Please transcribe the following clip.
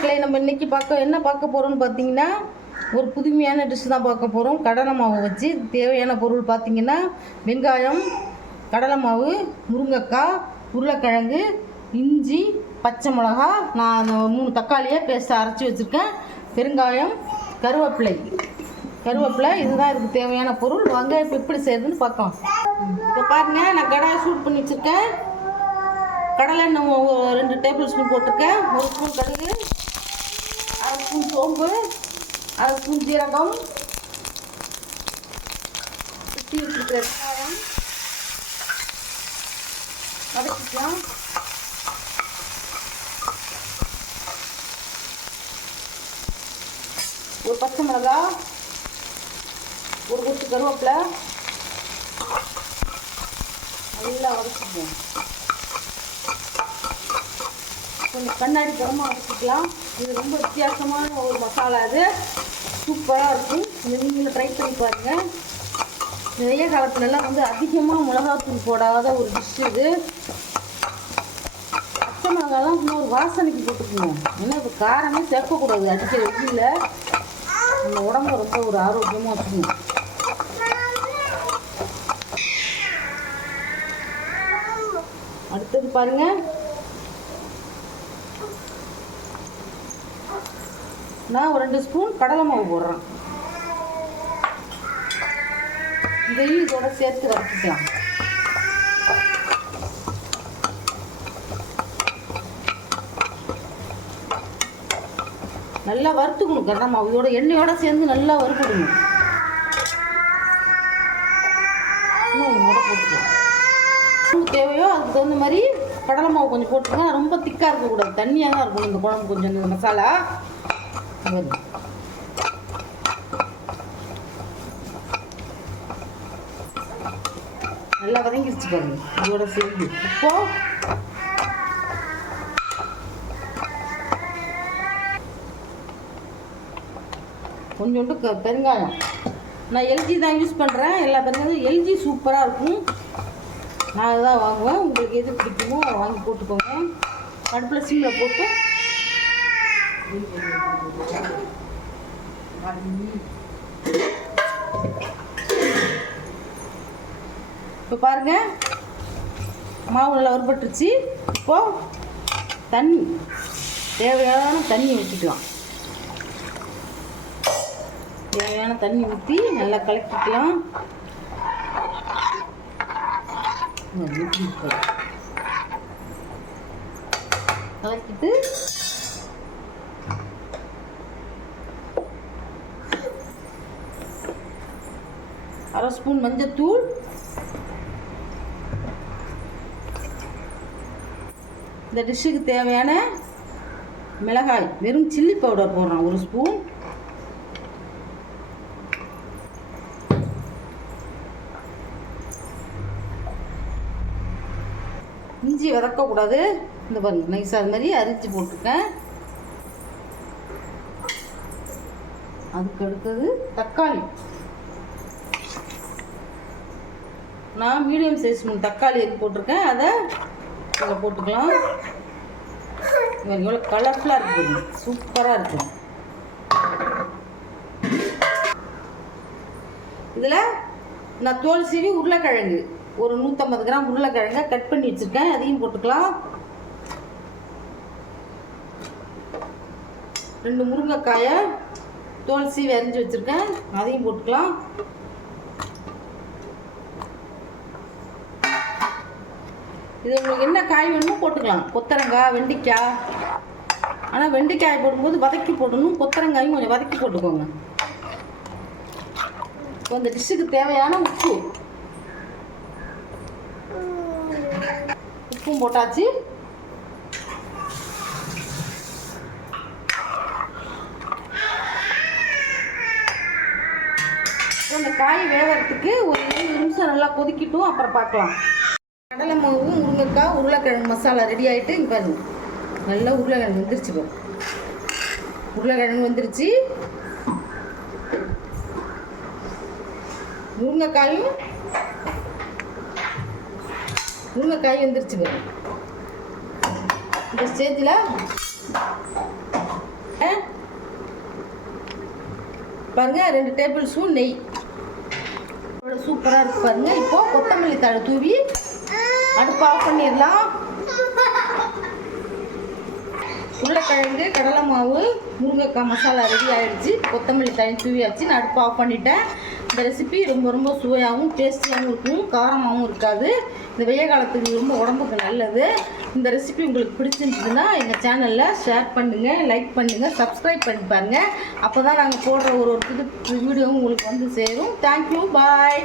மக்களை நம்ம இன்றைக்கி என்ன பார்க்க போகிறோம்னு பார்த்தீங்கன்னா ஒரு புதுமையான டிஷ் தான் பார்க்க போகிறோம். கடலை மாவு வச்சு தேவையான பொருள் பார்த்திங்கன்னா வெங்காயம், கடலை மாவு, முருங்கைக்காய், உருளைக்கிழங்கு, இஞ்சி, பச்சை மிளகா, நான் அந்த 3 தக்காளியை பேஸ்ட்டாக அரைச்சி வச்சுருக்கேன், பெருங்காயம், கருவேப்பிலை இதுதான் இதுக்கு தேவையான பொருள். வாங்க இப்போ எப்படி செய்யறதுன்னு பார்க்கலாம். இப்போ பாருங்கள், நான் கடாயை சூட் பண்ணி வச்சுருக்கேன். கடலை எண்ணெய் 2 டேபிள் ஸ்பூன் போட்டிருக்கேன். 1 ஸ்பூன் கடுகு, 1/2 ஸ்பூன் சோம்பு, 1/2 ஸ்பூன் ஜீரகம், சுற்றி வச்சுருக்கிற வெங்காயம் வதக்கிக்கலாம். ஒரு பச்சை மிளகா, ஒரு கொத்து கருவேப்பிலை நல்லா வதக்கிக்குவோம். கொஞ்சம் கண்ணாடி படமாக வதக்கிக்கலாம். இது ரொம்ப வித்தியாசமான ஒரு மசாலா, இது சூப்பராக இருக்கும். நீங்களும் ட்ரை பண்ணி பாருங்கள். நிறைய காலத்துலலாம் அதிகமாக மிளகாத்தூள் போடாத ஒரு டிஷ் இது. பச்சை மிளகாலாம் இன்னும் ஒரு வாசனைக்கு போட்டுக்கணும். ஏன்னா இது காரமே சேர்க்கக்கூடாது. அடிக்கிற வெயில்ல நம்ம உடம்பு ரொம்ப ஒரு ஆரோக்கியமாக வச்சுக்கணும். அடுத்தது பாருங்க, நான் ஒரு 2 ஸ்பூன் கடலை மாவு போடுறேன். இதையும் இதோட சேர்த்து வதக்கிக்கலாம். நல்லா வறுத்துக்கணும். கடலை மாவு இதோட எண்ணெயோட சேர்ந்து நல்லா வறுத்துக்கணும். தேவையோ அதுக்கு தகுந்த மாதிரி கடலை மாவு கொஞ்சம் போட்டுக்கோங்க. ரொம்ப திக்காக இருக்கக்கூடாது, தண்ணியாக தான் இருக்கணும் இந்த குழம்பு. கொஞ்சம் இந்த மசாலா நல்லா வதங்கிடுச்சு பாருங்க. இதோட சேர்ந்து இப்போ கொஞ்சோண்டு பெருங்காயம். நான் எல்ஜி தான் யூஸ் பண்ணுறேன். எல்லா பெருங்காயம் எல்ஜி சூப்பராக இருக்கும். நான் அதுதான் வாங்குவேன். உங்களுக்கு எது பிடிக்குமோ வாங்கி போட்டுக்கோங்க. அடுப்பில் சிம்மில் போட்டு இப்போ பாருங்கள், மாவு நல்லா வறுபட்டுருச்சு. இப்போது தண்ணி, தேவையான தண்ணி ஊற்றிக்கலாம். தேவையான தண்ணி ஊற்றி நல்லா கலக்கிக்கலாம். கலக்கிட்டு அரை ஸ்பூன் மஞ்சத்தூள், இந்த டிஷ்ஷுக்கு தேவையான மிளகாய், வெறும் சில்லி பவுடர் போடுறோம் 1 ஸ்பூன், இஞ்சி வதக்கக்கூடாது. இந்த பாருங்க, நைஸாக அது மாதிரி அரிஞ்சு போட்டுருக்கேன். அதுக்கு அடுத்தது தக்காளி. நான் மீடியம் சைஸ் தக்காளி எடுத்து போட்டிருக்கேன். அதை இதில் போட்டுக்கலாம். எவ்வளோ கலர்ஃபுல்லாக இருக்குது, சூப்பராக இருக்குது. இதில் நான் தோல் சீவி உருளைக்கிழங்கு ஒரு 150 கிராம் உருளைக்கிழங்க கட் பண்ணி வச்சுருக்கேன். அதையும் போட்டுக்கலாம். 2 முருங்கைக்காயை தோல் சீவி அரிஞ்சு வச்சுருக்கேன். அதையும் போட்டுக்கலாம். இது உங்களுக்கு என்ன காய் வேணுமோ போட்டுக்கலாம். கொத்தரங்காய், வெண்டைக்காய். ஆனால் வெண்டைக்காய் போடும்போது வதக்கி போடணும். கொத்தரங்காயும் கொஞ்சம் வதக்கி போட்டுக்கோங்க. இப்போ இந்த டிஷ்ஷுக்கு தேவையான உப்பும் போட்டாச்சு. இந்த காய் வேகிறதுக்கு ஒரு 7 நிமிஷம் நல்லா கொதிக்கிட்டும், அப்புறம் பார்க்கலாம். கடலை மாவும் முருங்கைக்காய் உருளைக்கிழங்கு மசாலா ரெடி ஆகிட்டு இங்கே பாருங்க, நல்லா உருளைக்கிழங்கு வந்துருச்சு. உருளைக்கிழங்கு வந்துருச்சு. முருங்கைக்காய் வந்துருச்சு பாருங்க. இந்த ஸ்டேஜில் பாருங்கள் 2 டேபிள் ஸ்பூன் நெய். சூப்பராக இருக்குது பாருங்கள். இப்போது கொத்தமல்லி தழை தூவி அடுப்பு ஆஃப் பண்ணிடலாம். உருளைக்கிழங்கு, கடலை மாவு, முருங்கைக்காய் மசாலா ரெடி ஆகிடுச்சு. கொத்தமல்லி தழை தூவியாச்சு. நான் அடுப்பு ஆஃப் பண்ணிட்டேன். இந்த ரெசிபி ரொம்ப சுவையாகவும் டேஸ்டியாகவும் இருக்கும், காரமாகவும் இருக்காது. இந்த வெய்ய காலத்துக்கு ரொம்ப உடம்புக்கு நல்லது. இந்த ரெசிபி உங்களுக்கு பிடிச்சிருந்ததுன்னா எங்கள் சேனலில் ஷேர் பண்ணுங்கள், லைக் பண்ணுங்கள், சப்ஸ்கிரைப் பண்ணி பாருங்கள். அப்போ தான் நாங்கள் போடுற ஒரு புது வீடியோவும் உங்களுக்கு வந்து சேரும். தேங்க்யூ, பாய்.